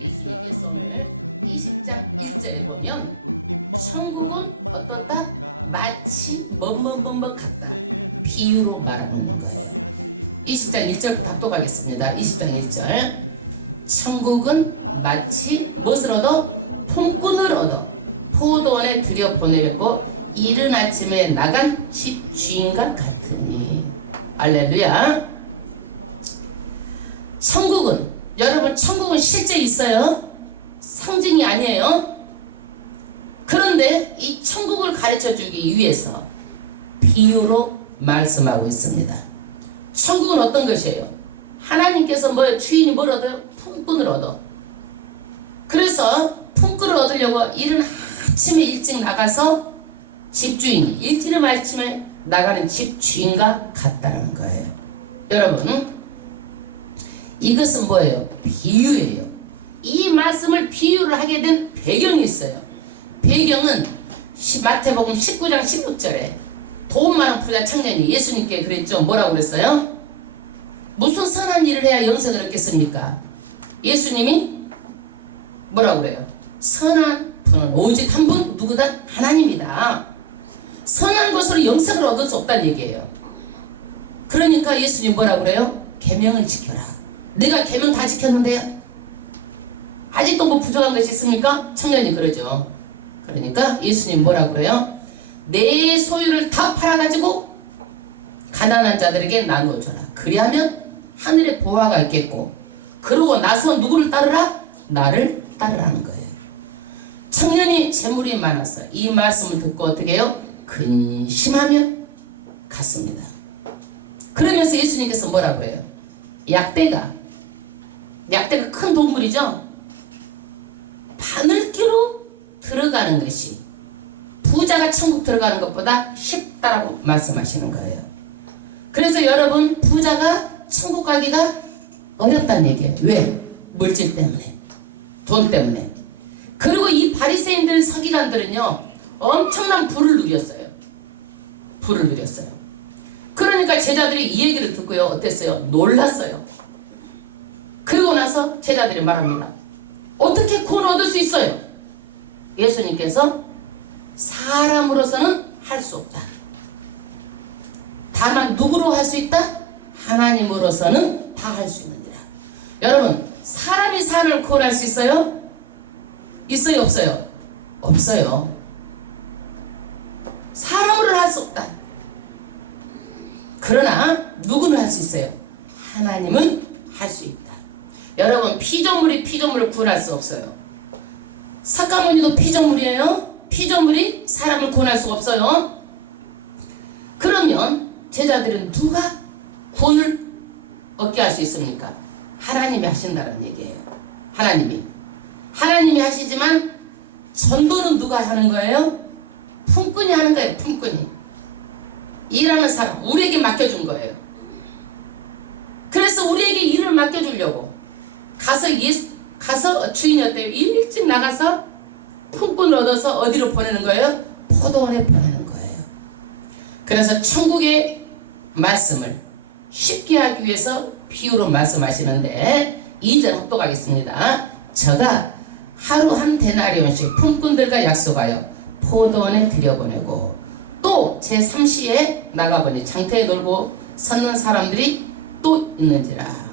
예수님께서 오늘 20장 1절에 보면 천국은 어떻다? 마치 뭐뭐뭐뭐 같다. 비유로 말하고 있는 거예요. 20장 1절부터 답독하겠습니다. 20장 1절. 천국은 마치 무엇을 얻어? 품꾼을 얻어 포도원에 들여보내려고 이른 아침에 나간 집 주인과 같으니. 할렐루야. 천국은, 여러분, 천국은 실제 있어요. 상징이 아니에요. 그런데 이 천국을 가르쳐주기 위해서 비유로 말씀하고 있습니다. 천국은 어떤 것이에요? 하나님께서 주인이 뭘 얻어요? 품꾼을 얻어. 그래서 품꾼을 얻으려고 이른 아침에 일찍 나가서 집주인이 일찍 아침에 나가는 집주인과 같다는 거예요. 여러분, 이것은 뭐예요? 비유예요. 이 말씀을 비유를 하게 된 배경이 있어요. 배경은 마태복음 19장 16절에 돈 많은 부자 청년이 예수님께 그랬죠. 뭐라고 그랬어요? 무슨 선한 일을 해야 영생을 얻겠습니까? 예수님이 뭐라고 그래요? 선한 분은 오직 한 분, 누구다? 하나님이다. 선한 것으로 영생을 얻을 수 없다는 얘기예요. 그러니까 예수님 뭐라고 그래요? 계명을 지켜라. 내가 계명 다 지켰는데요? 아직도 뭐 부족한 것이 있습니까? 청년이 그러죠. 그러니까 예수님 뭐라고 그래요? 내 소유를 다 팔아가지고 가난한 자들에게 나누어줘라. 그리하면 하늘에 보화가 있겠고, 그러고 나서 누구를 따르라? 나를 따르라는 거예요. 청년이 재물이 많았어요. 이 말씀을 듣고 어떻게 해요? 근심하며 갔습니다. 그러면서 예수님께서 뭐라고 그래요? 약대가 큰 동물이죠. 바늘기로 들어가는 것이 부자가 천국 들어가는 것보다 쉽다라고 말씀하시는 거예요. 그래서 여러분, 부자가 천국 가기가 어렵다는 얘기예요. 왜? 물질 때문에, 돈 때문에. 그리고 이 바리새인들 서기관들은요, 엄청난 부를 누렸어요. 부를 누렸어요. 그러니까 제자들이 이 얘기를 듣고요, 어땠어요? 놀랐어요. 그리고 나서 제자들이 말합니다. 어떻게 구원 얻을 수 있어요? 예수님께서 사람으로서는 할 수 없다. 다만 누구로 할 수 있다? 하나님으로서는 다 할 수 있느니라. 여러분, 사람이 사람을 구원할 수 있어요? 있어요, 없어요? 없어요. 사람으로는 할 수 없다. 그러나 누구는 할 수 있어요? 하나님은 할 수 있다. 여러분, 피조물이 피조물을 구원할 수 없어요. 사카모니도 피조물이에요. 피조물이 사람을 구원할 수 없어요. 그러면 제자들은 누가 구원을 얻게 할 수 있습니까? 하나님이 하신다는 얘기예요. 하나님이 하시지만 전도는 누가 하는 거예요? 품꾼이 하는 거예요. 품꾼이. 일하는 사람, 우리에게 맡겨준 거예요. 그래서 우리에게 일을 맡겨주려고 가서 주인이 어때요? 일찍 나가서 품꾼을 얻어서 어디로 보내는 거예요? 포도원에 보내는 거예요. 그래서 천국의 말씀을 쉽게 하기 위해서 비유로 말씀하시는데 2절 합독하겠습니다. 저가 하루 한 데나리온씩 품꾼들과 약속하여 포도원에 들여보내고 또 제3시에 나가보니 장터에 놀고 섰는 사람들이 또 있는지라.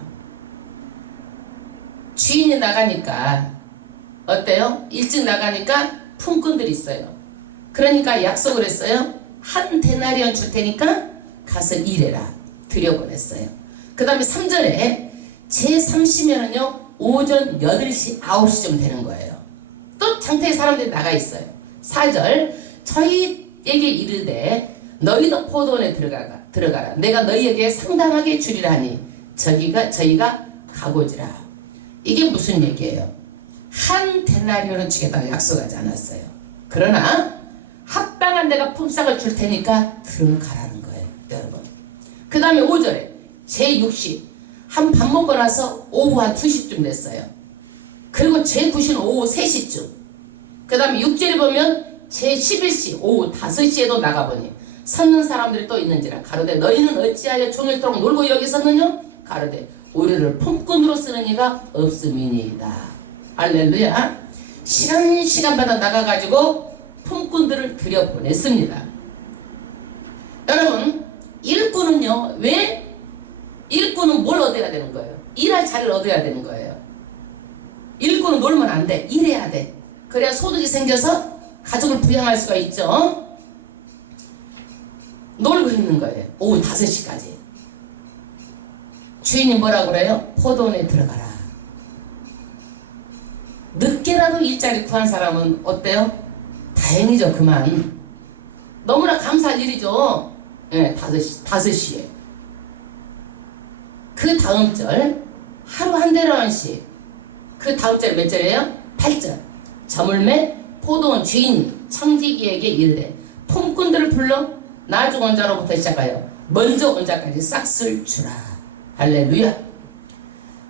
주인이 나가니까 어때요? 일찍 나가니까 품꾼들이 있어요. 그러니까 약속을 했어요. 한 데나리온 줄 테니까 가서 일해라. 들여보냈어요. 그 다음에 3절에 제3시면은요 오전 8시 9시쯤 되는 거예요. 또 장터에 사람들이 나가 있어요. 4절 저희에게 이르되 너희도 포도원에 들어가라. 내가 너희에게 상당하게 주리라 하니 저희가 가고지라. 이게 무슨 얘기예요? 한 데나리온을 주겠다고 약속하지 않았어요. 그러나 합당한 내가 품삯을 줄 테니까 들어가라는 거예요. 여러분. 그 다음에 5절에 제60 한 밥 먹고 나서 오후 한 2시쯤 됐어요. 그리고 제9시는 오후 3시쯤. 그 다음에 6절에 보면 제11시 오후 5시에도 나가보니 섰는 사람들이 또 있는지라. 가로되 너희는 어찌하여 종일토록 놀고 여기 섰느냐? 가로되 우리를 품꾼으로 쓰는 이가 없음이니이다. 할렐루야. 시간마다 나가가지고 품꾼들을 들여보냈습니다. 여러분, 일꾼은요, 왜? 일꾼은 뭘 얻어야 되는 거예요? 일할 자리를 얻어야 되는 거예요. 일꾼은 놀면 안 돼. 일해야 돼. 그래야 소득이 생겨서 가족을 부양할 수가 있죠. 놀고 있는 거예요. 오후 5시까지. 주인이 뭐라 그래요? 포도원에 들어가라. 늦게라도 일자리 구한 사람은 어때요? 다행이죠. 그만. 너무나 감사할 일이죠. 예, 5시에. 그 다음 절, 하루 한 대라원씩. 그 다음 절 몇 절이에요? 8절. 저물매 포도원 주인 청지기에게 이르되 품꾼들을 불러 나중 원자로부터 시작하여 먼저 원자까지 싹쓸 주라. 할렐루야.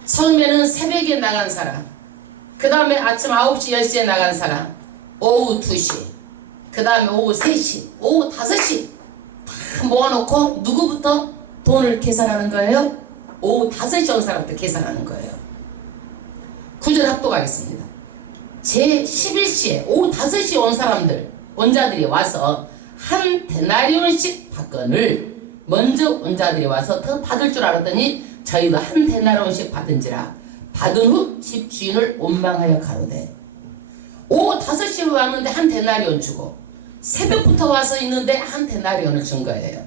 처음에는 새벽에 나간 사람, 그 다음에 아침 9시 10시에 나간 사람, 오후 2시, 그 다음에 오후 3시, 오후 5시 다 모아놓고 누구부터 돈을 계산하는 거예요? 오후 5시 온 사람부터 계산하는 거예요. 9절 합독하겠습니다. 제 11시에 오후 5시에 온 사람들, 원자들이 와서 한 데나리온씩 받건을 먼저 원자들이 와서 더 받을 줄 알았더니 저희도 한 데나리온씩 받은지라 받은 후 집주인을 원망하여 가로되 오후 5시에 왔는데 한 데나리온 주고 새벽부터 와서 있는데 한 데나리온을 준 거예요.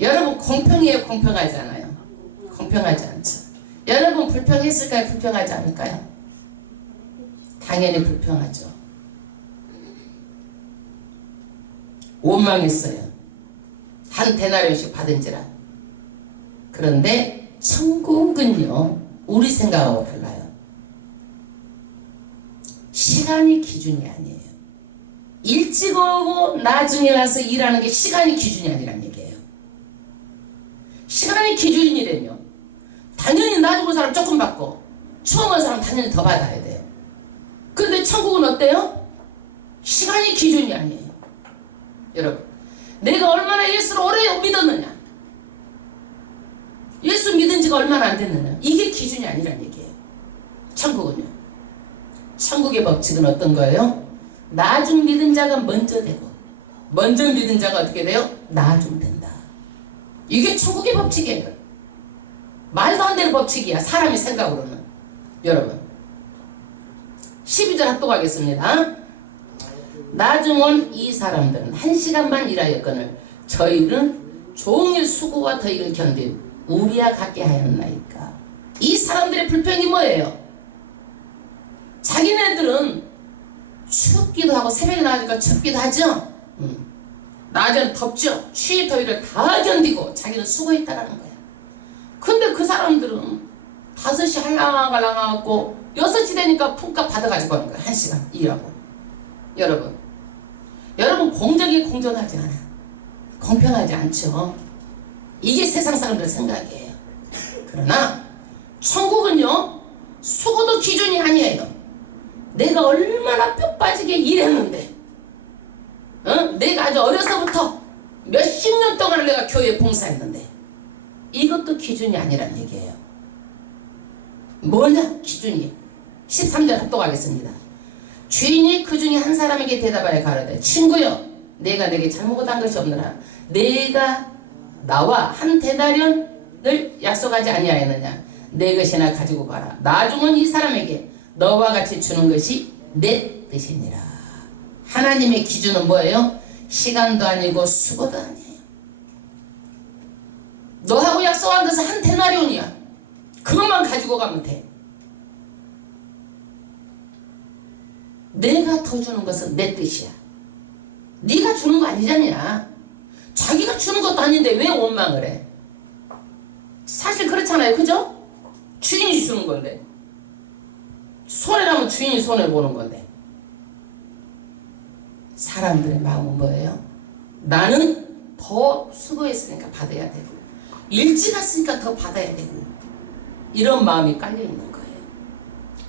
여러분 공평해요? 공평하지 않아요? 공평하지 않죠. 여러분 불평했을까요? 불평하지 않을까요? 당연히 불평하죠. 원망했어요. 한 데나리온씩 받은지라. 그런데 천국은요, 우리 생각하고 달라요. 시간이 기준이 아니에요. 일찍 오고 나중에 와서 일하는 게 시간이 기준이 아니란 얘기예요. 시간이 기준이라며 당연히 나중에 온 사람 조금 받고 처음 온 사람 당연히 더 받아야 돼요. 근데 천국은 어때요? 시간이 기준이 아니에요. 여러분, 내가 얼마나 예수를 오래 믿었느냐, 예수 믿은 지가 얼마나 안 됐느냐, 이게 기준이 아니란 얘기예요. 천국은요. 천국의 법칙은 어떤 거예요? 나중 믿은 자가 먼저 되고 먼저 믿은 자가 어떻게 돼요? 나중 된다. 이게 천국의 법칙이에요. 말도 안 되는 법칙이야, 사람의 생각으로는. 여러분 12절 합독하겠습니다. 나중 온 이 사람들은 1시간만 일하였거늘 저희는 종일 수고와 더위를 견딘 우리와 같게 하였나이까. 이 사람들의 불평이 뭐예요? 자기네들은 춥기도 하고 새벽에 나가니까 춥기도 하죠. 낮에는 덥죠. 추위 더위를 다 견디고 자기는 수고했다라는 거야. 근데 그 사람들은 5시 할랑갈랑하고 6시 되니까 품값 받아가지고 하는 거야. 1시간 일하고. 여러분 공정이 공정하지 않아. 공평하지 않죠. 이게 세상 사람들 생각이에요. 그러나 천국은요, 수고도 기준이 아니에요. 내가 얼마나 뼈 빠지게 일했는데, 내가 아주 어려서부터 몇십 년 동안 내가 교회에 봉사했는데, 이것도 기준이 아니란 얘기예요. 뭐냐 기준이? 13절 합독하겠습니다. 주인이 그 중에 한 사람에게 대답하여 가로되 친구여, 내가 내게 잘못한 것이 없느라 내가 나와 한 데나리온을 약속하지 아니하였느냐. 내 것이나 가지고 가라. 나중은 이 사람에게 너와 같이 주는 것이 내 뜻이니라. 하나님의 기준은 뭐예요? 시간도 아니고 수고도 아니에요. 너하고 약속한 것은 한 데나리온이야. 그것만 가지고 가면 돼. 내가 더 주는 것은 내 뜻이야. 네가 주는 거 아니잖냐. 자기가 주는 것도 아닌데 왜 원망을 해? 사실 그렇잖아요. 그죠? 주인이 주는 건데. 손해라면 주인이 손해보는 건데. 사람들의 마음은 뭐예요? 나는 더 수고했으니까 받아야 되고 일찍 왔으니까 더 받아야 되고 이런 마음이 깔려있는 거예요.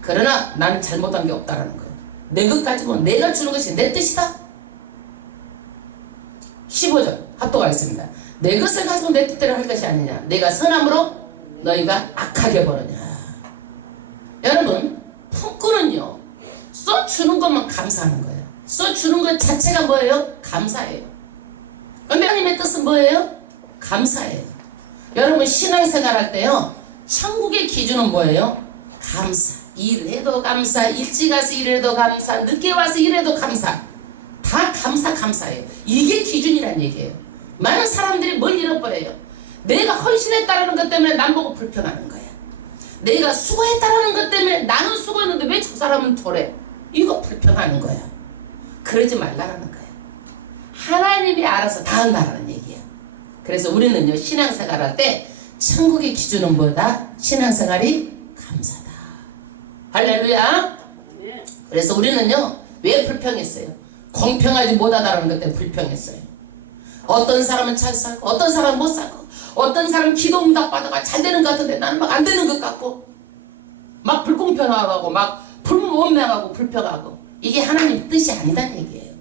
그러나 나는 잘못한 게 없다라는 거예요. 내 것 가지고 내가 주는 것이 내 뜻이다. 15절 합독하겠습니다. 내 것을 가지고 내 뜻대로 할 것이 아니냐. 내가 선함으로 너희가 악하게 벌으냐. 여러분 품꾼은요, 거면 감사하는 거예요. 써주는 것 자체가 뭐예요? 감사예요. 그런데 하나님의 뜻은 뭐예요? 감사예요. 여러분 신앙생활 할 때요, 천국의 기준은 뭐예요? 감사. 일해도 감사, 일찍 와서 일해도 감사, 늦게 와서 일해도 감사. 다 감사예요. 이게 기준이란 얘기예요. 많은 사람들이 뭘 잃어버려요. 내가 헌신했다라는 것 때문에 남 보고 불평하는 거야. 내가 수고했다라는 것 때문에 나는 수고했는데 왜 저 사람은 저래? 이거 불평하는 거야. 그러지 말라는 거야. 하나님이 알아서 다 한다는 얘기야. 그래서 우리는요, 신앙생활 할 때 천국의 기준은 뭐다? 신앙생활이 감사다. 할렐루야. 그래서 우리는요, 왜 불평했어요? 공평하지 못하다라는 것 때문에 불평했어요. 어떤 사람은 잘 살고 어떤 사람은 못 살고, 어떤 사람은 기도 응답 받아가 잘 되는 것 같은데 나는 막 안 되는 것 같고, 막 불공평하고 막 불원명하고 불평하고. 이게 하나님 뜻이 아니다는 얘기예요.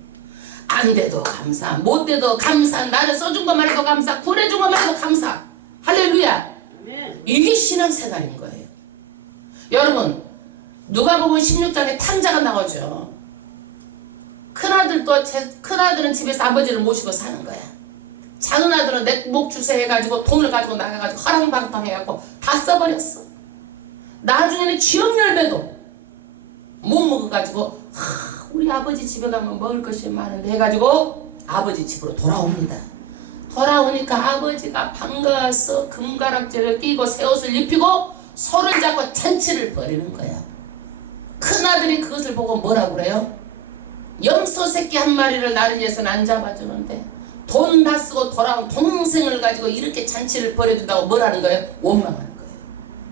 안 돼도 감사, 못 돼도 감사, 나를 써준 것만 해도 감사, 보내준 것만 해도 감사. 할렐루야. 이게 신앙생활인 거예요. 여러분 누가복음 16장에 탕자가 나오죠. 큰아들은 집에서 아버지를 모시고 사는 거야. 작은 아들은 내 목 주세 해가지고 돈을 가지고 나가가지고 허랑방탕 해갖고 다 써버렸어. 나중에는 지역 열매도 못 먹어가지고 우리 아버지 집에 가면 먹을 것이 많은데 해가지고 아버지 집으로 돌아옵니다. 돌아오니까 아버지가 반가워서 금가락지를 끼고 새 옷을 입히고 손을 잡고 잔치를 벌이는 거야. 큰아들이 그것을 보고 뭐라고 그래요? 염소 새끼 한 마리를 나를 위해서는 안 잡아주는데 돈 다 쓰고 돌아온 동생을 가지고 이렇게 잔치를 벌여준다고 뭐라는 거예요? 원망하는 거예요.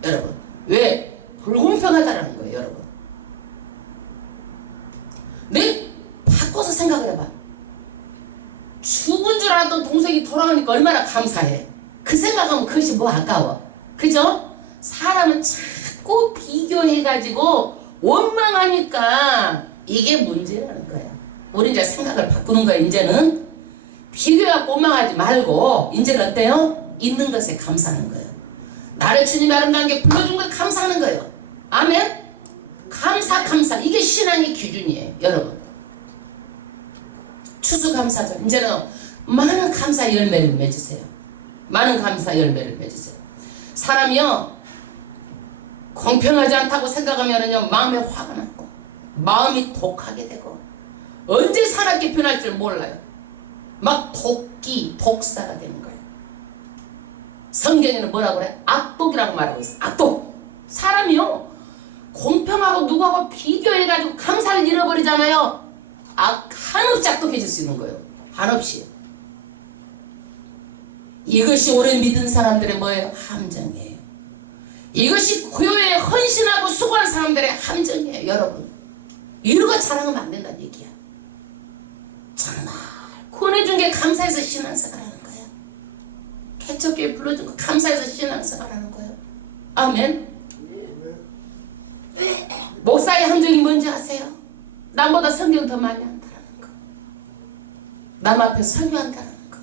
여러분 왜? 불공평하다라는 거예요. 여러분 내 바꿔서 생각을 해봐. 죽은 줄 알았던 동생이 돌아오니까 얼마나 감사해. 그 생각하면 그것이 뭐 아까워. 그죠? 사람은 자꾸 비교해가지고 원망하니까 이게 문제라는 거야. 우리 이제 생각을 바꾸는 거야. 이제는 비교하고 원망하지 말고 이제는 어때요? 있는 것에 감사하는 거예요. 나를 주님이 아름다운 게 불러준 거에 감사하는 거예요. 아멘? 감사 이게 신앙의 기준이에요. 여러분 추수감사절 이제는 많은 감사 열매를 맺으세요. 많은 감사 열매를 맺으세요. 사람이요 공평하지 않다고 생각하면은요 마음에 화가 나고 마음이 독하게 되고 언제 사납게 변할 줄 몰라요. 막 독사가 되는 거예요. 성경에는 뭐라고 그래? 악독이라고 말하고 있어. 악독. 사람이요 공평하고 누구하고 비교해가지고 감사를 잃어버리잖아요. 한없이 악독해질 수 있는 거예요. 한없이. 이것이 오래 믿은 사람들의 뭐예요? 함정이에요. 이것이 교회에 헌신하고 수고한 사람들의 함정이에요. 여러분 이러고 자랑하면 안 된다는 얘기야. 정말 구원해준 게 감사해서 신앙생활하는 거야. 개척교회 불러준 거 감사해서 신앙생활하는 거예요. 아멘. 목사의 함정이 뭔지 아세요? 남보다 성경 더 많이 한다는 거. 남 앞에 설교한다는 거.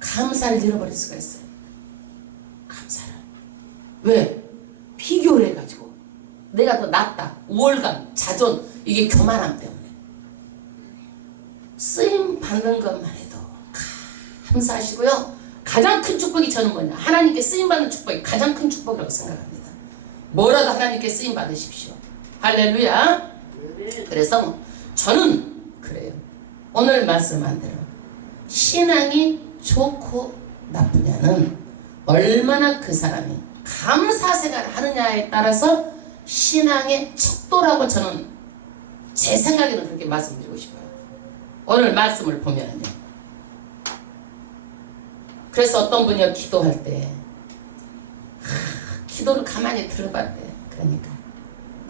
감사를 잃어버릴 수가 있어요. 감사를. 왜? 비교를 해가지고 내가 더 낫다. 우월감, 자존, 이게 교만함 때문에. 쓰임 받는 것만 해도 감사하시고요. 가장 큰 축복이 저는 뭐냐? 하나님께 쓰임 받는 축복이 가장 큰 축복이라고 생각합니다. 뭐라도 하나님께 쓰임 받으십시오. 할렐루야. 그래서 저는 그래요. 오늘 말씀한 대로 신앙이 좋고 나쁘냐는 얼마나 그 사람이 감사생활을 하느냐에 따라서 신앙의 척도라고 저는 제 생각에는 그렇게 말씀드리고 싶어요. 오늘 말씀을 보면은요. 그래서 어떤 분이요 기도할 때 기도를 가만히 들어봐야 돼. 그러니까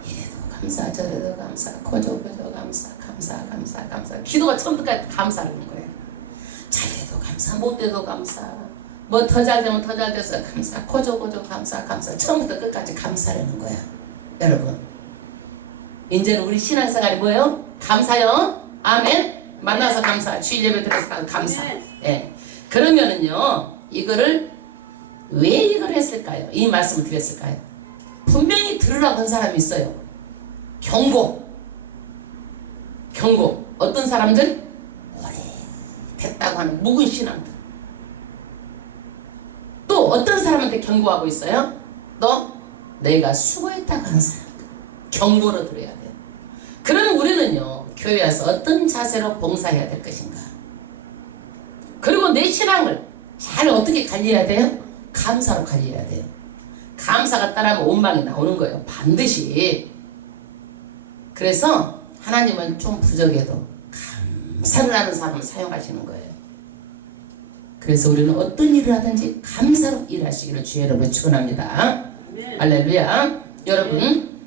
이래도 감사 저래도 감사 거저 감사 기도가 처음부터 감사하는 거예요. 잘해도 감사 못돼도 감사 뭐 더 잘되면 더 잘돼서 감사 거저 감사 처음부터 끝까지 감사라는 거야. 여러분 이제는 우리 신앙생활이 뭐예요? 감사요. 아멘. 만나서 감사, 주일 예배 들어서 감사. 예. 그러면은요, 이거를 왜 이걸 했을까요? 이 말씀을 드렸을까요? 분명히 들으라고 한 사람이 있어요. 경고. 경고. 어떤 사람들? 오래 됐다고 하는 묵은 신앙들. 또 어떤 사람한테 경고하고 있어요? 너 내가 수고했다고 하는 사람들. 경고를 들어야 돼요. 그럼 우리는요, 교회 와서 어떤 자세로 봉사해야 될 것인가? 그리고 내 신앙을 잘 어떻게 관리해야 돼요? 감사로 관리해야 돼요. 감사가 따라하면 원망이 나오는 거예요. 반드시. 그래서 하나님은 좀 부족해도 감사를 하는 사람을 사용하시는 거예요. 그래서 우리는 어떤 일을 하든지 감사로 일하시기를 주의 이름으로 축원합니다. 할렐루야. 여러분,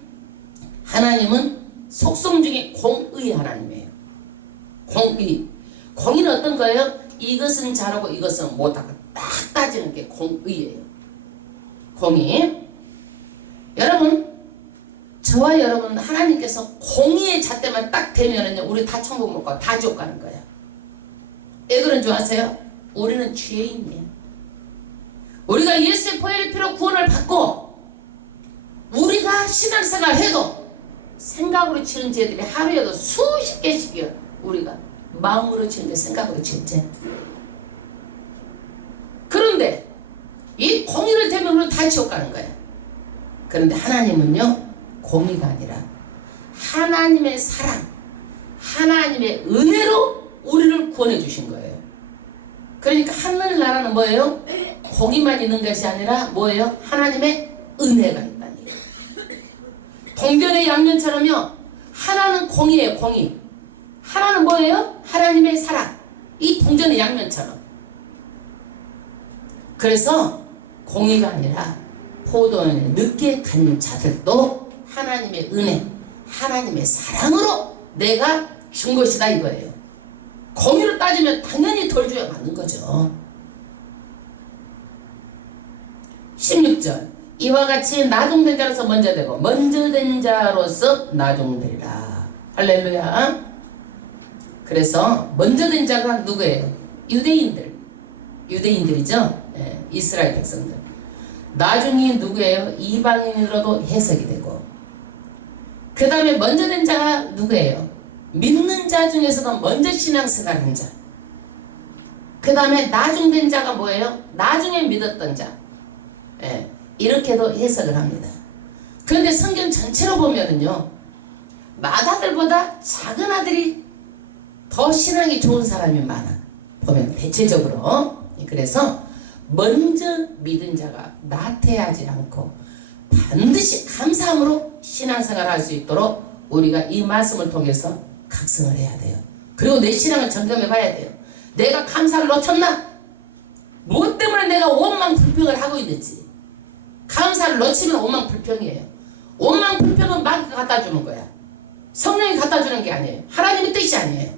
하나님은 속성 중에 공의 하나님이에요. 공의. 공의는 어떤 거예요? 이것은 잘하고 이것은 못하고 딱 따지는 게 공의예요. 공의. 여러분, 저와 여러분 하나님께서 공의의 잣대만 딱 대면은요, 우리 다 천국 못 가고 다 지옥 가는 거예요. 왜 그런 줄 아세요? 우리는 죄인이에요. 우리가 예수의 보혈의 피로 구원을 받고 우리가 신앙생활 해도 생각으로 지은 죄들이 하루에도 수십 개씩이요. 우리가 마음으로 지은 죄, 생각으로 지은 죄. 그런데 이 공의를 대면으로 다 지옥 가는 거예요. 그런데 하나님은요, 공의가 아니라 하나님의 사랑, 하나님의 은혜로 우리를 구원해 주신 거예요. 그러니까 하늘나라는 뭐예요? 공의만 있는 것이 아니라 뭐예요? 하나님의 은혜가 있다는 얘기예요. 동전의 양면처럼요, 하나는 공의예요. 공의. 하나는 뭐예요? 하나님의 사랑. 이 동전의 양면처럼. 그래서 공의가 아니라 포도원에 늦게 간 자들도 하나님의 은혜, 하나님의 사랑으로 내가 준 것이다 이거예요. 공의로 따지면 당연히 덜 줘야 맞는 거죠. 16절. 이와 같이 나중된 자로서 먼저 되고 먼저 된 자로서 나중되리라. 할렐루야. 그래서 먼저 된 자가 누구예요? 유대인들이죠. 예, 이스라엘 백성들. 나중이 누구예요? 이방인으로도 해석이 되고, 그 다음에 먼저 된 자가 누구예요? 믿는 자 중에서도 먼저 신앙생활한 자. 그 다음에 나중된 자가 뭐예요? 나중에 믿었던 자. 예, 이렇게도 해석을 합니다. 그런데 성경 전체로 보면은요, 맏아들보다 작은 아들이 더 신앙이 좋은 사람이 많아. 보면 대체적으로. 그래서 먼저 믿은 자가 나태하지 않고 반드시 감사함으로 신앙생활을 할 수 있도록 우리가 이 말씀을 통해서 각성을 해야 돼요. 그리고 내 신앙을 점검해 봐야 돼요. 내가 감사를 놓쳤나? 무엇 때문에 내가 원망 불평을 하고 있는지. 감사를 놓치면 원망 불평이에요. 원망 불평은 마귀가 갖다 주는 거야. 성령이 갖다 주는 게 아니에요. 하나님의 뜻이 아니에요.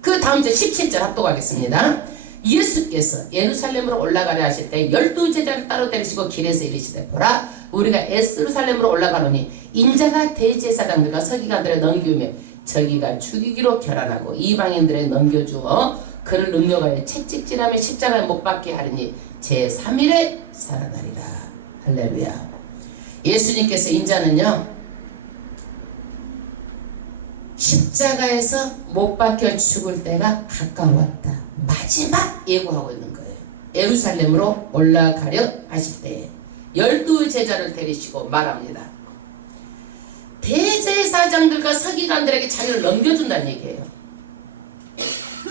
그 다음 절 17절 합독하겠습니다. 예수께서 예루살렘으로 올라가려 하실 때 12제자를 따로 데리시고 길에서 이르시되, 보라, 우리가 예루살렘으로 올라가노니 인자가 대제사장들과 서기관들에 넘기우며 저기가 죽이기로 결단하고 이방인들에 넘겨주어 그를 능력하여 채찍질하며 십자가에 못 박게 하리니 제3일에 살아나리라. 할렐루야. 예수님께서 인자는요, 십자가에서 못 박혀 죽을 때가 가까웠다. 마지막 예고하고 있는 거예요. 예루살렘으로 올라가려 하실 때 12제자를 데리시고 말합니다. 대제사장들과 서기관들에게 자기를 넘겨준다는 얘기예요.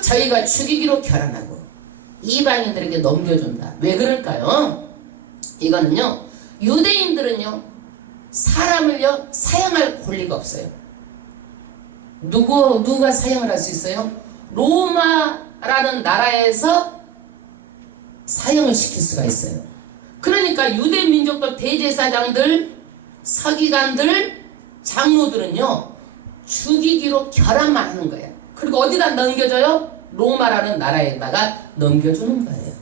저희가 죽이기로 결단하고 이방인들에게 넘겨준다. 왜 그럴까요? 이거는요, 유대인들은요, 사람을요 사형할 권리가 없어요. 누가 사형을 할 수 있어요? 로마라는 나라에서 사형을 시킬 수가 있어요. 그러니까 유대 민족들, 대제사장들, 서기관들, 장로들은요 죽이기로 결함만 하는 거예요. 그리고 어디다 넘겨줘요? 로마라는 나라에다가 넘겨주는 거예요.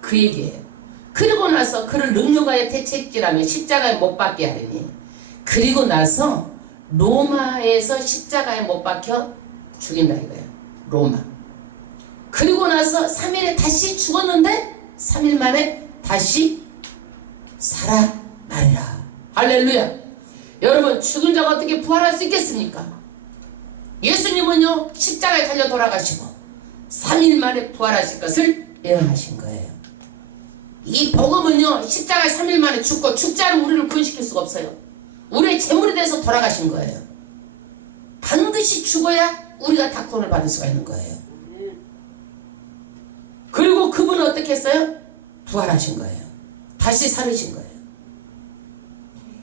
그 얘기예요. 그리고 나서 그를 능력하여 채찍질하며 십자가에 못 박게 하리니, 그리고 나서 로마에서 십자가에 못 박혀 죽인다 이거예요. 로마. 그리고 나서 3일에 다시 죽었는데 3일 만에 다시 살아나리라. 할렐루야. 여러분, 죽은 자가 어떻게 부활할 수 있겠습니까? 예수님은요 십자가에 달려 돌아가시고 3일 만에 부활하실 것을 예언하신 거예요. 이 복음은요 십자가에 3일 만에 죽고 죽지 않은 우리를 구원시킬 수가 없어요. 우리의 제물이 돼서 돌아가신 거예요. 반드시 죽어야 우리가 다 구원을 받을 수가 있는 거예요. 그리고 그분은 어떻게 했어요? 부활하신 거예요. 다시 살으신 거예요.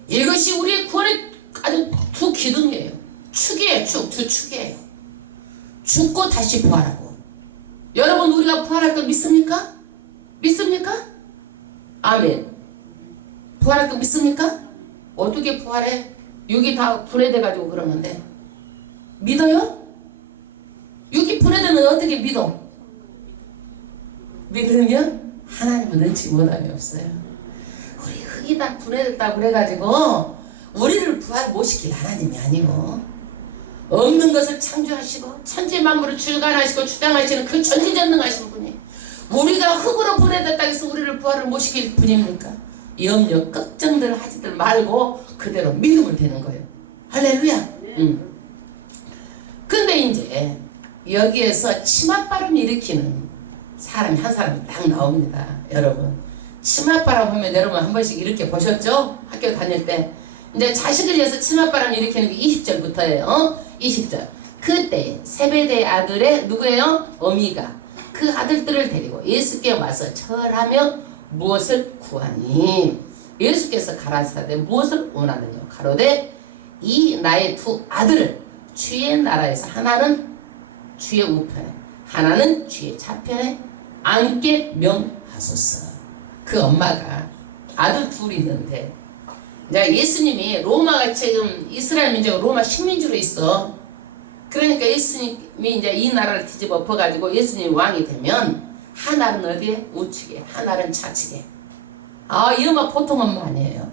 이것이 우리의 구원의 아주 두 기둥이에요. 축이에요. 두 축이에요. 죽고 다시 부활하고. 여러분 우리가 부활할 거 믿습니까? 믿습니까? 아멘. 부활할 거 믿습니까? 어떻게 부활해? 육이 다 분해돼가지고 그러는데 믿어요? 육이 분해되면 어떻게 믿어? 믿으면 하나님은 능치 못함이 없어요. 우리 흙이 다 분해됐다고 그래가지고 우리를 부활 못 시킬 하나님이 아니고 없는 것을 창조하시고 천지 만물을 주관하시고 주장하시는 그 전지전능하신 분이 우리가 흙으로 분해됐다 해서 우리를 부활을 못 시킬 분입니까? 염려 걱정들 하지들 말고 그대로 믿으면 되는 거예요. 할렐루야. 근데 이제 여기에서 치맛바람 일으키는 사람이 한 사람이 딱 나옵니다. 여러분 치맛바람 하면 여러분 한 번씩 이렇게 보셨죠? 학교 다닐 때 이제 자식을 위해서 치맛바람 일으키는 게 20절부터예요. 20절 그때 세베대의 아들의 누구예요? 어미가 그 아들들을 데리고 예수께 와서 절하며 무엇을 구하니 예수께서 가라사대 무엇을 원하느냐 가로되 이 나의 두 아들을 주의 나라에서 하나는 주의 우편에 하나는 주의 좌편에 앉게 명하소서. 그 엄마가 아들 둘이 있는데 이제 예수님이 로마가 지금 이스라엘 민족은 로마 식민지로 있어. 그러니까 예수님이 이제 이 나라를 뒤집어 엎어가지고 예수님이 왕이 되면 하나는 어디에? 우측에 하나는 좌측에. 이 엄마 보통 엄마 아니에요.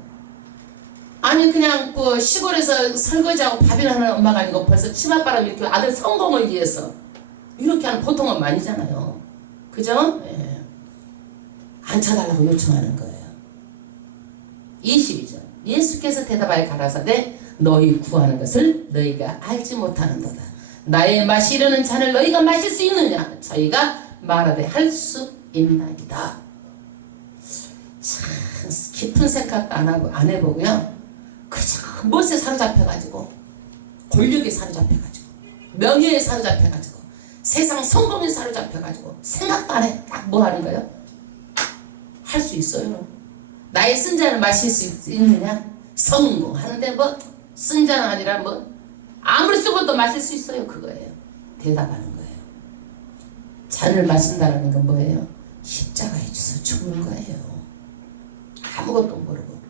아니 그냥 그 시골에서 설거지하고 밥이나 하는 엄마가 아니고 벌써 치맛바람 이렇게 아들 성공을 위해서 이렇게 하는 보통 엄마 아니잖아요. 그죠? 예. 앉혀달라고 요청하는 거예요. 22절 예수께서 대답하여 가라사대 너희 구하는 것을 너희가 알지 못하는도다. 나의 마시려는 잔을 너희가 마실 수 있느냐? 저희가 말하되 할 수 있나이다. 참 깊은 생각도 안 해보고요. 그저 멋에 사로잡혀가지고 권력에 사로잡혀가지고 명예에 사로잡혀가지고 세상 성공에 사로잡혀가지고 생각도 안 해. 딱 뭐 하는 거예요? 할 수 있어요. 나의 쓴 잔을 마실 수 있느냐? 성공하는데 뭐 쓴 잔 아니라 뭐 아무리 쓰고도 마실 수 있어요. 그거예요. 대답하는 거예요. 잔을 마신다는 건 뭐예요? 십자가에 주서 죽는 거예요. 아무것도 모르고.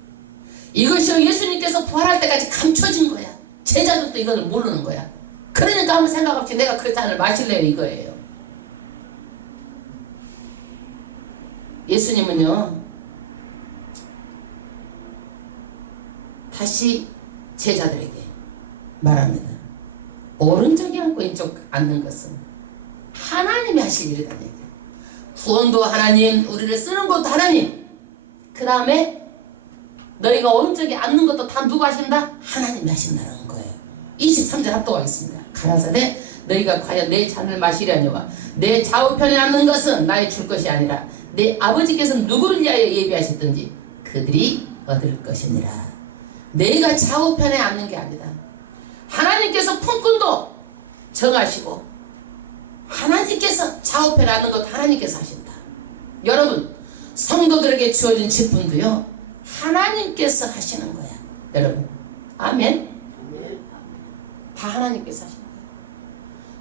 이것이 예수님께서 부활할 때까지 감춰진 거야. 제자들도 이걸 모르는 거야. 그러니까 아무 생각 없이 내가 그 잔을 마실래요 이거예요. 예수님은요 다시 제자들에게 말합니다. 오른쪽에 앉고 왼쪽 앉는 것은 하나님이 하실 일이다. 구원도 하나님, 우리를 쓰는 것도 하나님. 그 다음에 너희가 오른쪽에 앉는 것도 다 누가 하신다? 하나님이 하신다는 거예요. 23절 합독하겠습니다. 가라사대 너희가 과연 내 잔을 마시려니와 내 좌우편에 앉는 것은 나의 줄 것이 아니라 내 아버지께서 누구를 위하여 예비하셨든지 그들이 얻을 것이니라. 내가 좌우편에 앉는 게 아니다. 하나님께서 품꾼도 정하시고 하나님께서 좌우편에 앉는 것도 하나님께서 하신다. 여러분 성도들에게 주어진 직분도요 하나님께서 하시는 거야. 여러분 아멘. 다 하나님께서 하시는 거야.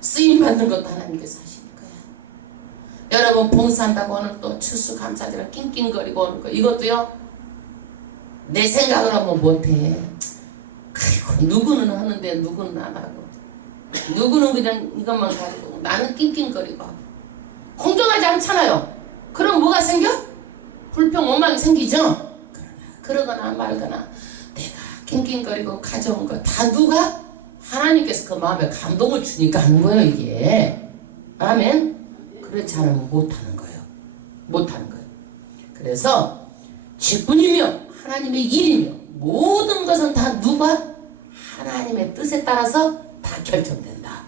쓰임받는 것도 하나님께서 하시는 거야. 여러분 봉사한다고 오늘 또 추수감사제라 낑낑거리고 오는 거 이것도요 내 생각을 하면 못해. 아이고 누구는 하는데 누구는 안 하고 누구는 그냥 이것만 가지고 나는 낑낑거리고 하고 공정하지 않잖아요. 그럼 뭐가 생겨? 불평 원망이 생기죠. 그러거나 말거나 내가 낑낑거리고 가져온 거 다 누가? 하나님께서 그 마음에 감동을 주니까 하는 거예요 이게. 아멘. 그렇지 않으면 못하는 거예요. 못하는 거예요. 그래서 직분이며 하나님의 일이며 모든 것은 다 누가? 하나님의 뜻에 따라서 다 결정된다.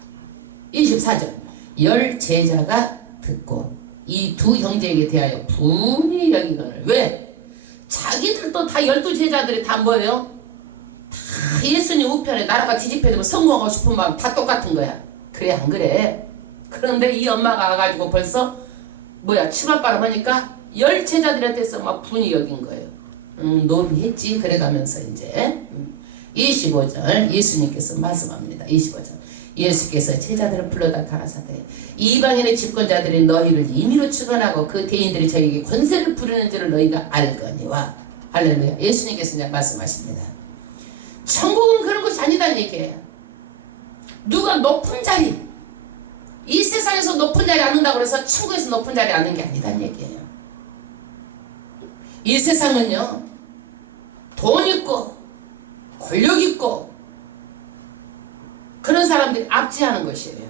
24절. 열 제자가 듣고 이 두 형제에게 대하여 분이 여기거늘. 왜? 자기들도 다 12제자들이 다 뭐예요? 다 예수님 우편에 나라가 뒤집혀지면 성공하고 싶은 마음 다 똑같은 거야. 그래 안 그래? 그런데 이 엄마가 와가지고 벌써 치맛바람 하니까 10제자들한테서 막 분이 여긴 거예요. 노비했지. 그래가면서 이제 25절 예수님께서 말씀합니다. 25절 예수께서 제자들을 불러다 가라사대 이방인의 집권자들이 너희를 임의로 추론하고 그 대인들이 저에게 권세를 부리는 줄을 너희가 알거니와. 할렐루야. 예수님께서 이제 말씀하십니다. 천국은 그런 것이 아니다는 얘기예요. 누가 높은 자리, 이 세상에서 높은 자리 앉는다고 해서 천국에서 높은 자리 앉는 게 아니다는 얘기예요. 이 세상은요, 돈 있고 권력 있고 그런 사람들이 압제하는 것이에요.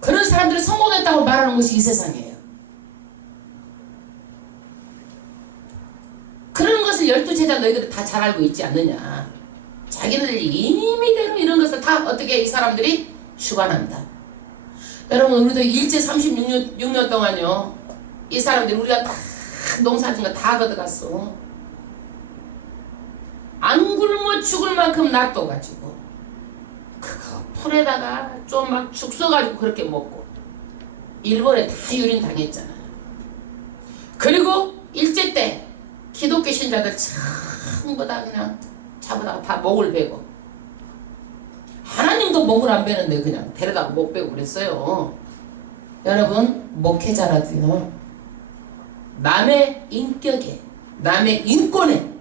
그런 사람들이 성공했다고 말하는 것이 이 세상이에요. 그런 것을 12제자 너희들이 다 잘 알고 있지 않느냐. 자기들이 임의대로 이런 것을 다 어떻게 이 사람들이 주관한다. 여러분 우리도 일제 36년 동안요, 이 사람들이 우리가 다 농사진 거 다 걷어갔어. 안 굶어 죽을 만큼 놔둬가지고 그거 풀에다가 좀 막 죽 써가지고 그렇게 먹고 일본에 다 유린당했잖아요. 그리고 일제 때 기독교 신자들 전부 다 그냥 잡아다가 다 목을 베고, 하나님도 목을 안 베는데 그냥 데려다가 목 베고 그랬어요. 여러분 목회자라도요, 남의 인격에 남의 인권에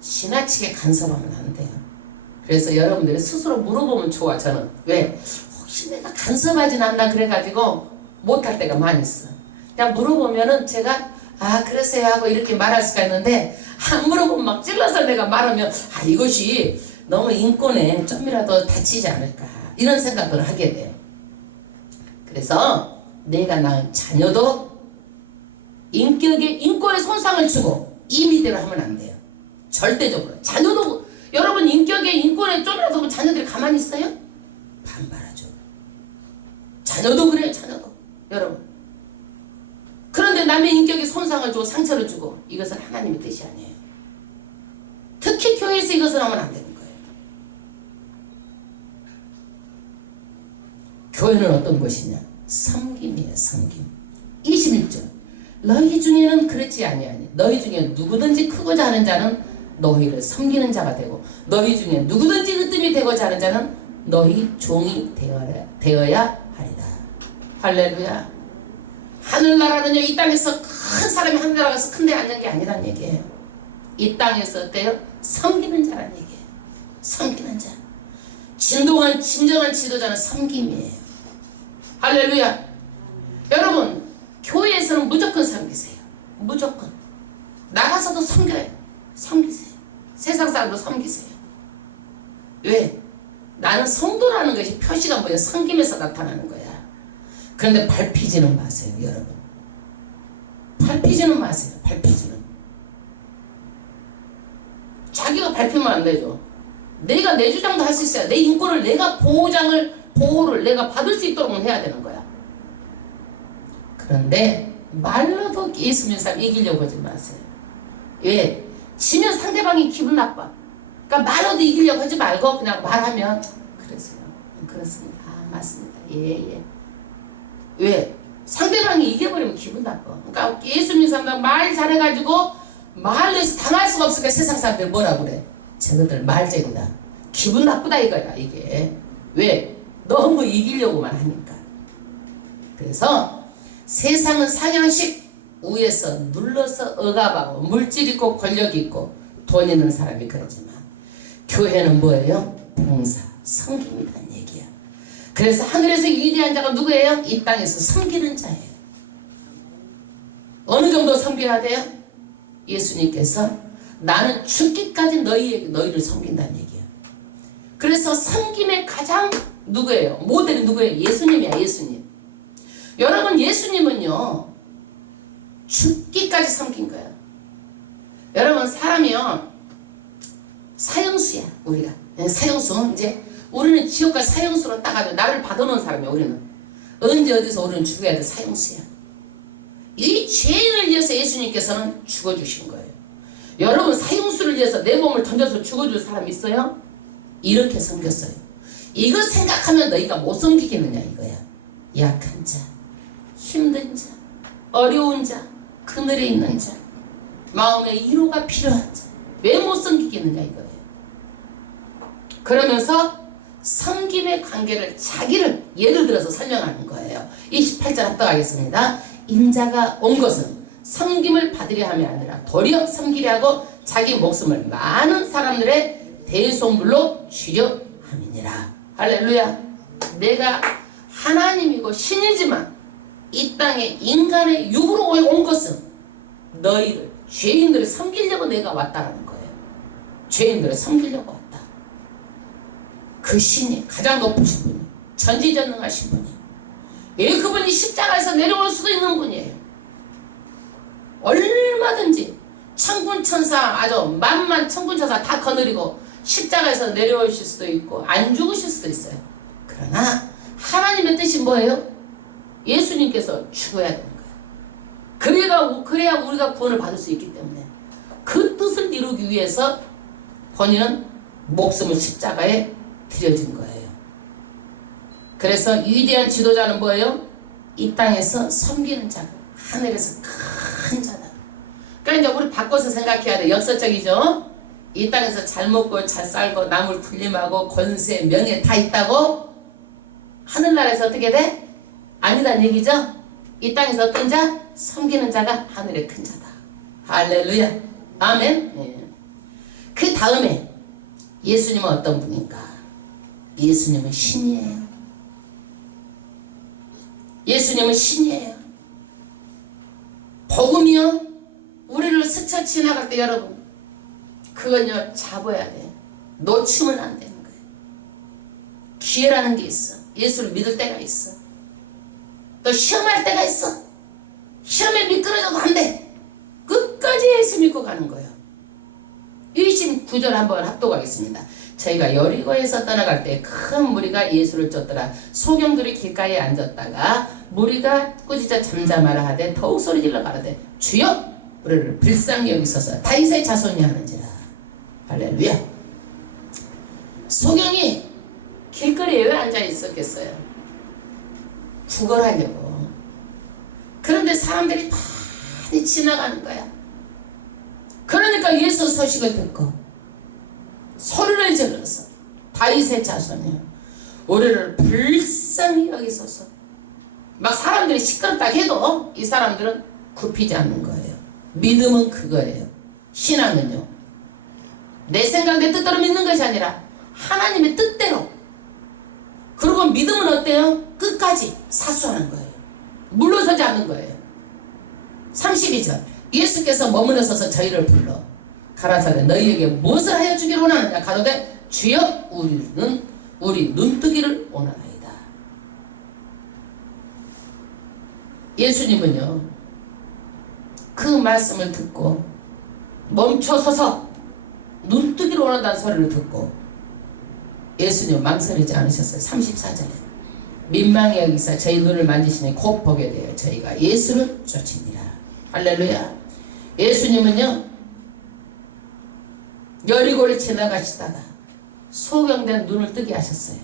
지나치게 간섭하면 안 돼요. 그래서 여러분들이 스스로 물어보면 좋아. 저는 왜? 혹시 내가 간섭하진 않나 그래가지고 못할 때가 많이 있어. 그냥 물어보면은 제가 그러세요 하고 이렇게 말할 수가 있는데, 안 물어보면 막 찔러서 내가 말하면 이것이 너무 인권에 좀이라도 다치지 않을까 이런 생각을 하게 돼요. 그래서 내가 낳은 자녀도 인격에 인권에 손상을 주고 임의대로 하면 안 돼요. 절대적으로. 자녀도 여러분 인격에 인권에 좀이라도 자녀들이 가만히 있어요? 반발하죠. 자녀도 그래요. 자녀도. 여러분. 그런데 남의 인격에 손상을 주고 상처를 주고, 이것은 하나님의 뜻이 아니에요. 특히 교회에서 이것을 하면 안 되는 거예요. 교회는 어떤 것이냐? 섬김이에요. 섬김. 21절 너희 중에는 그렇지 아니하니 너희 중에 누구든지 크고자 하는 자는 너희를 섬기는 자가 되고, 너희 중에 누구든지 으뜸이 되고자 하는 자는 너희 종이 되어야 하리다. 할렐루야. 하늘나라는요, 이 땅에서 큰 사람이 하늘나라 가서 큰 데 앉는 게 아니란 얘기예요. 이 땅에서 어때요? 섬기는 자란 얘기예요. 섬기는 자. 진정한 지도자는 섬김이에요. 할렐루야. 여러분 교회에서는 무조건 섬기세요. 무조건. 나가서도 섬겨요. 섬기세요. 세상 사람도 섬기세요. 왜? 나는 성도라는 것이 표시가 뭐예요? 섬김에서 나타나는 거야. 그런데 밟히지는 마세요. 여러분 밟히지는 마세요. 밟히지는. 자기가 밟히면 안 되죠. 내가 내 주장도 할 수 있어야, 내 인권을 내가 보호를 내가 받을 수 있도록 해야 되는 거야. 그런데 말로도 예수 믿는 사람 이기려고 하지 마세요. 왜? 지면 상대방이 기분 나빠. 그러니까 말로도 이기려고 하지 말고 그냥 말하면 그러세요. 그렇습니다. 맞습니다. 예. 왜? 상대방이 이겨버리면 기분 나빠. 그러니까 예수 믿는 사람들 말 잘해가지고 말로 해서 당할 수가 없으니까 세상 사람들 뭐라 그래? 쟤네들 말쟁이다. 기분 나쁘다 이거야 이게. 왜? 너무 이기려고만 하니까. 그래서 세상은 상향식, 위에서 눌러서 억압하고 물질 있고 권력 있고 돈 있는 사람이 그러지만, 교회는 뭐예요? 봉사, 섬김이라는 얘기야. 그래서 하늘에서 위대한 자가 누구예요? 이 땅에서 섬기는 자예요. 어느 정도 섬겨야 돼요? 예수님께서 나는 죽기까지 너희를 섬긴다는 얘기야. 그래서 섬김의 가장 누구예요? 모델이 누구예요? 예수님이야. 예수님. 여러분 예수님은요 죽기까지 섬긴 거예요. 여러분 사람이요 사형수야. 우리가 사형수, 이제 우리는 지옥과 사형수로 따가지고 나를 받아놓은 사람이야. 우리는 언제 어디서 우리는 죽어야 돼. 사형수야. 이 죄인을 위해서 예수님께서는 죽어주신 거예요. 여러분 사형수를 위해서 내 몸을 던져서 죽어줄 사람 있어요? 이렇게 섬겼어요. 이거 생각하면 너희가 못 섬기겠느냐 이거야. 약한 자, 힘든 자, 어려운 자, 그늘에 있는 자, 마음에 위로가 필요한 자, 왜 못 섬기겠느냐 이거예요. 그러면서 섬김의 관계를 자기를 예를 들어서 설명하는 거예요. 28절 합독하겠습니다. 인자가 온 것은 섬김을 받으려 함이 아니라 도리어 섬기려 하고 자기 목숨을 많은 사람들의 대속물로 주려 함이니라. 할렐루야. 내가 하나님이고 신이지만 이 땅에 인간의 육으로 온 것은 너희를 죄인들을 섬기려고 내가 왔다라는 거예요. 죄인들을 섬기려고 왔다. 그 신이 가장 높으신 분이 전지전능하신 분이 예, 그분이 십자가에서 내려올 수도 있는 분이에요. 얼마든지 천군천사 아주 만만 천군천사 다 거느리고 십자가에서 내려오실 수도 있고 안 죽으실 수도 있어요. 그러나 하나님의 뜻이 뭐예요? 예수님께서 죽어야 되는 거예요. 그래야 우리가 구원을 받을 수 있기 때문에 그 뜻을 이루기 위해서 본인은 목숨을 십자가에 드려진 거예요. 그래서 위대한 지도자는 뭐예요? 이 땅에서 섬기는 자가 하늘에서 큰 자다. 그러니까 이제 우리 바꿔서 생각해야 돼. 역설적이죠? 이 땅에서 잘 먹고 잘 살고 남을 군림하고 권세 명예 다 있다고 하늘나라에서 어떻게 돼? 아니란 얘기죠? 이 땅에서 어떤 자? 섬기는 자가 하늘의 큰 자다. 할렐루야. 아멘. 네. 그 다음에 예수님은 어떤 분인가? 예수님은 신이에요. 예수님은 신이에요. 복음이요. 우리를 스쳐 지나갈 때 여러분 그건요 잡아야 돼. 놓치면 안 되는 거예요. 기회라는 게 있어. 예수를 믿을 때가 있어. 또 시험할 때가 있어. 시험에 미끄러져도 안 돼. 끝까지 예수 믿고 가는 거예요. 29절 한번 합독하겠습니다. 저희가 여리고에서 떠나갈 때 큰 무리가 예수를 쫓더라. 소경들이 길가에 앉았다가 무리가 꾸짖어 잠잠하라 하되 더욱 소리질러 가라되 주여 우리를 불쌍히 여기소서 다윗의 자손이 하는지라. 할렐루야. 소경이 길거리에 왜 앉아 있었겠어요? 구걸하려고. 그런데 사람들이 많이 지나가는 거야. 그러니까 예수 소식을 듣고 소리를 질러서 다윗의 자손이요 우리를 불쌍히 여기소서. 막 사람들이 시끄럽다 해도 이 사람들은 굽히지 않는 거예요. 믿음은 그거예요. 신앙은요 내 생각 내 뜻대로 믿는 것이 아니라 하나님의 뜻대로. 그리고 믿음은 어때요? 끝까지 사수하는 거예요. 물러서지 않는 거예요. 32절 예수께서 머물러 서서 저희를 불러 가라사대 너희에게 무엇을 하여 주기를 원하느냐 가로되 주여 우리 눈뜨기를 원하나이다. 예수님은요 그 말씀을 듣고 멈춰서서 눈뜨기를 원한다는 소리를 듣고 예수님 망설이지 않으셨어요. 34절에 민망히 여기사 저희 눈을 만지시니 곧 보게 되어 저희가 예수를 쫓으니라. 할렐루야. 예수님은요 여리고를 지나가시다가 소경된 눈을 뜨게 하셨어요.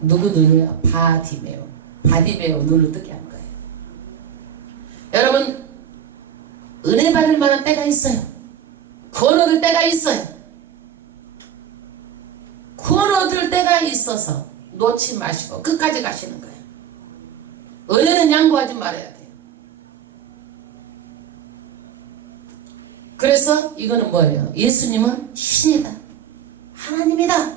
누구 눈이요? 바디메오 눈을 뜨게 한 거예요. 여러분 은혜 받을 만한 때가 있어요. 구원 얻을 때가 있어요. 구원 얻을 때가 있어서 놓지 마시고 끝까지 가시는 거예요. 은혜는 양보하지 말아야 돼요. 그래서 이거는 뭐예요? 예수님은 신이다. 하나님이다.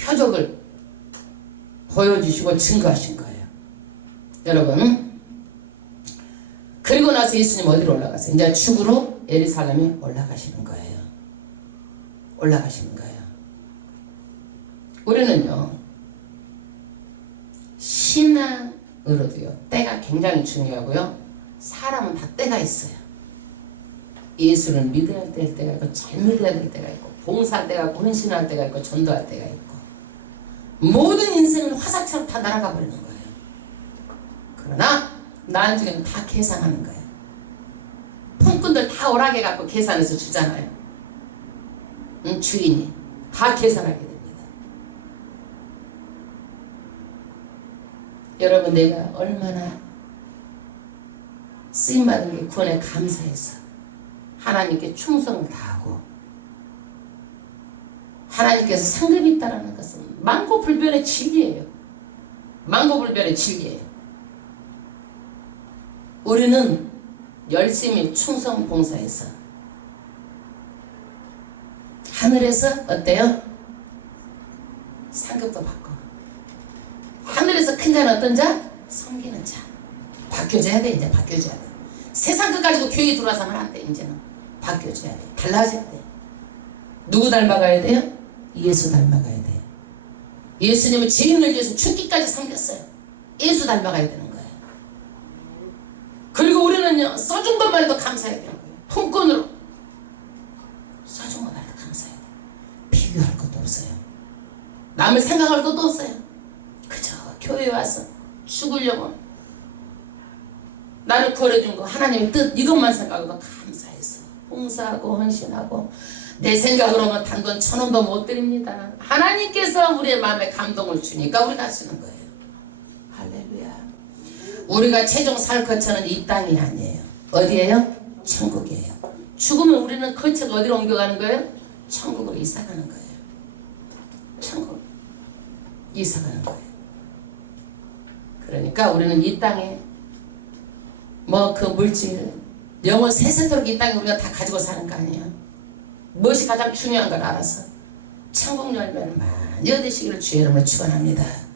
표적을 보여주시고 증거하신 거예요. 여러분 그리고 나서 예수님 어디로 올라가세요? 이제 죽으러 예루살렘에 올라가시는 거예요. 올라가시는 거예요. 우리는요 신앙으로도요 때가 굉장히 중요하고요. 사람은 다 때가 있어요. 예수를 믿어야 될 때가 있고 잘 믿어야 될 때가 있고 봉사할 때가 있고 헌신할 때가 있고 전도할 때가 있고 모든 인생은 화살처럼 다 날아가 버리는 거예요. 그러나 나중에는 다 계산하는 거예요. 품꾼들 다 오락해 갖고 계산해서 주잖아요. 주인이 다 계산하게 됩니다. 여러분, 내가 얼마나 쓰임받은 게 구원에 감사해서 하나님께 충성을 다하고 하나님께서 상급이 있다는 것은 만고불변의 진리예요. 만고불변의 진리예요. 우리는 열심히 충성 봉사해서 하늘에서 어때요? 상급도 받고 하늘에서 큰 자는 어떤 자? 섬기는 자. 바뀌어져야 돼. 이제 바뀌어져야 돼. 세상 것 가지고 교회에 들어와서는 안 돼. 이제는 바뀌어져야 돼. 달라져야 돼. 누구 닮아가야 돼요? 예수 닮아가야 돼요. 예수님은 죄인을 위해서 죽기까지 섬겼어요. 예수 닮아가야 되는 거예요. 그리고 우리는요, 써준 것만 해도 감사해야 되는 거예요. 품꾼으로 써준 것만 해도 감사해야 돼요. 비교할 것도 없어요. 남을 생각할 것도 없어요. 그저 교회에 와서 죽으려고 나를 구원해준 거 하나님의 뜻 이것만 생각하고 감사해서 봉사하고 헌신하고 내 생각으로는 단돈 1,000원도 못 드립니다. 하나님께서 우리의 마음에 감동을 주니까 우리가 쓰는 거예요. 할렐루야. 우리가 최종 살 거처는 이 땅이 아니에요. 어디예요? 천국이에요. 죽으면 우리는 거처가 어디로 옮겨가는 거예요? 천국으로 이사가는 거예요. 천국 이사가는 거예요. 그러니까 우리는 이 땅에 뭐 그 물질 영원 세세토록 이 땅에 우리가 다 가지고 사는 거 아니에요. 무엇이 가장 중요한 걸 알아서 천국 열매를 많이 얻으시기를 주의 이름으로 축원합니다.